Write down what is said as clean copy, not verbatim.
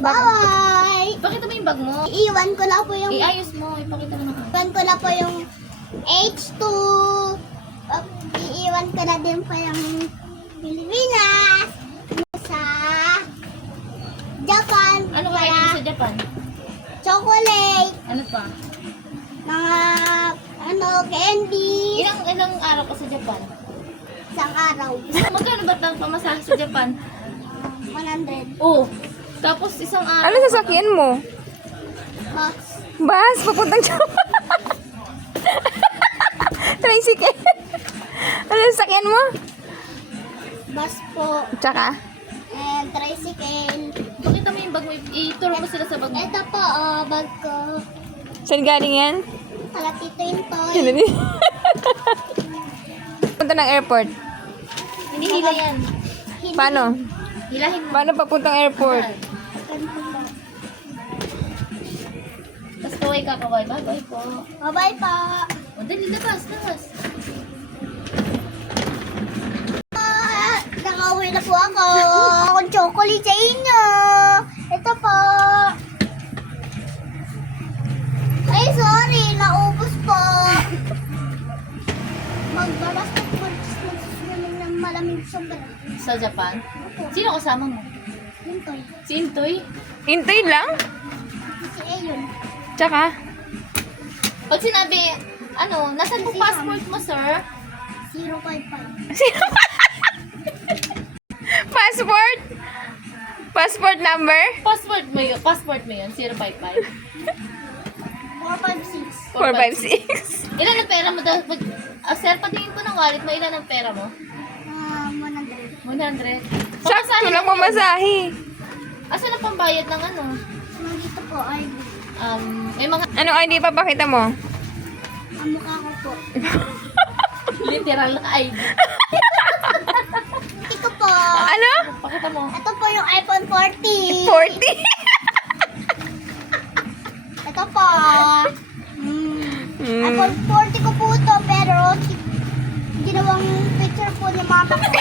Bye! Pakita mo yung bag mo. Iiwan ko lang po yung... Iayos mo. Ipakita mo na. Iiwan ko lang po yung H2. Iiwan ko na din po yung Pilipinas. Sa Japan. Ano kaya dito sa Japan? Chocolate. Ano pa? Mga candy. Ilang araw ka sa Japan? Isang araw. Magkano ba ang pamasahe sa Japan? 100 Oh. Tapos isang araw. Ano sasakyan mo? bucks. Bus, papuntang Japan. Tricycle. Ano sasakyan mo? Bus po. Tsaka? And tricycle. Pakita mo yung bag mo. Ituro mo sila sa bag mo. Ito po, bag ko. Saan galing yan? Kalatito yung toy. Sino din? Punta ng airport. Hindi hila yan. Paano? Hilahin mo. Paano papuntang airport? Tapos kaway ka, kaway. Bye-bye po. Bye-bye po. O, dali, labas. Nakauwi na po ako. Akong chocolate sa inyo. Ito po. Ay, sorry. Naubos po. Magbabasketball ng malamig sobra. Sa Japan? Sino kasama mo? Yun toy. Si Intoy? Hintay lang? Si Ayon. Tsaka? Pag sinabi, nasan po passport mo, sir? 055. Passport? Passport number? Passport mo yun, 055. 456. 456. Ilan ang pera mo daw? Sir, patingin ko ng wallet mo, ilan ang pera mo? 100. 100. Sakto lang pamasahe. Asan ang pambayad ng Nandito po ay may mga Anong ID pa pakita mo? ang mukha ko po. literal na ID. Ito ko po. Ano? Pakita mo. Ito po yung iPhone 40. 40? Ito po. iPhone 40 ko po ito pero ginawang picture po ni mama ko.